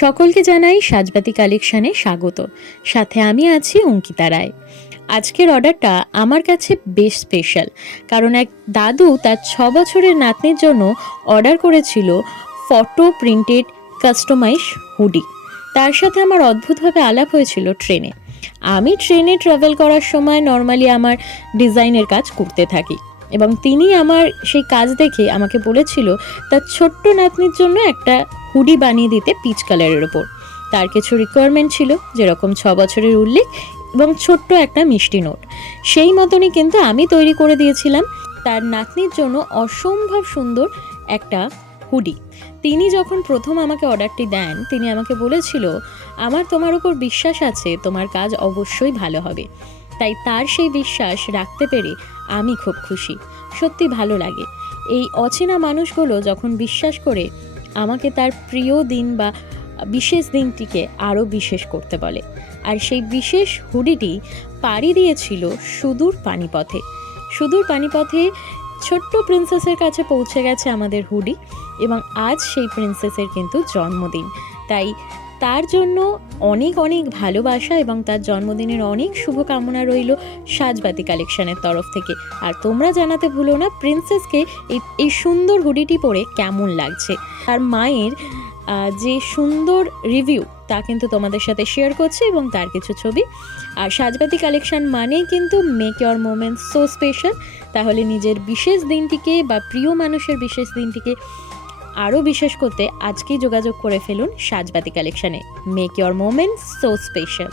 সকলকে জানাই সাজবাতি কালেকশানে স্বাগত। সাথে আমি আছি অঙ্কিতা রায়। আজকের অর্ডারটা আমার কাছে বেশ স্পেশাল, কারণ এক দাদু তার 6 বছরের নাতনির জন্য অর্ডার করেছিল ফটো প্রিন্টেড কাস্টমাইজ হুডি। তার সাথে আমার অদ্ভুতভাবে আলাপ হয়েছিল ট্রেনে। আমি ট্রেনে ট্রাভেল করার সময় নর্মালি আমার ডিজাইনের কাজ করতে থাকি, এবং তিনি আমার সেই কাজ দেখে আমাকে বলেছিল তার ছোট্ট নাতনির জন্য একটা হুডি বানিয়ে দিতে পিচ কালারের ওপর। তার কিছু রিকোয়ারমেন্ট ছিল, যেরকম 6 বছরের উল্লেখ এবং ছোট্ট একটা মিষ্টি নোট। সেই মতনই কিন্তু আমি তৈরি করে দিয়েছিলাম তার নাতনির জন্য অসম্ভব সুন্দর একটা হুডি। তিনি যখন প্রথম আমাকে অর্ডারটি দেন, তিনি আমাকে বলেছিল, আমার তোমার উপর বিশ্বাস আছে, তোমার কাজ অবশ্যই ভালো হবে। তাই তার সেই বিশ্বাস রাখতে পেরে আমি খুব খুশি। সত্যি ভালো লাগে এই অচেনা মানুষগুলো যখন বিশ্বাস করে আমাকে তার প্রিয় দিন বা বিশেষ দিনটিকে আরও বিশেষ করতে বলে। আর সেই বিশেষ হুডিটি পাড়ি দিয়েছিল সুদূর পানিপথে। সুদূর পানিপথে ছোট্ট প্রিন্সেসের কাছে পৌঁছে গেছে আমাদের হুডি, এবং আজ সেই প্রিন্সেসের কিন্তু জন্মদিন। তাই তার জন্য অনেক অনেক ভালোবাসা এবং তার জন্মদিনের অনেক শুভকামনা রইল সাজবাতি কালেকশনের তরফ থেকে। আর তোমরা জানাতে ভুলো না প্রিন্সেসকে এই সুন্দর হুডিটি পরে কেমন লাগছে। তার মায়ের যে সুন্দর রিভিউ তা কিন্তু তোমাদের সাথে শেয়ার করছে, এবং তার কিছু ছবি। আর সাজবাতি কালেকশন মানেই কিন্তু make your moments so special. তাহলে নিজের বিশেষ দিনটিকে বা প্রিয় মানুষের বিশেষ দিনটিকে আরও বিশেষ করতে আজকেই যোগাযোগ করে ফেলুন সাজবাতি কালেকশনে। Make your moments so special.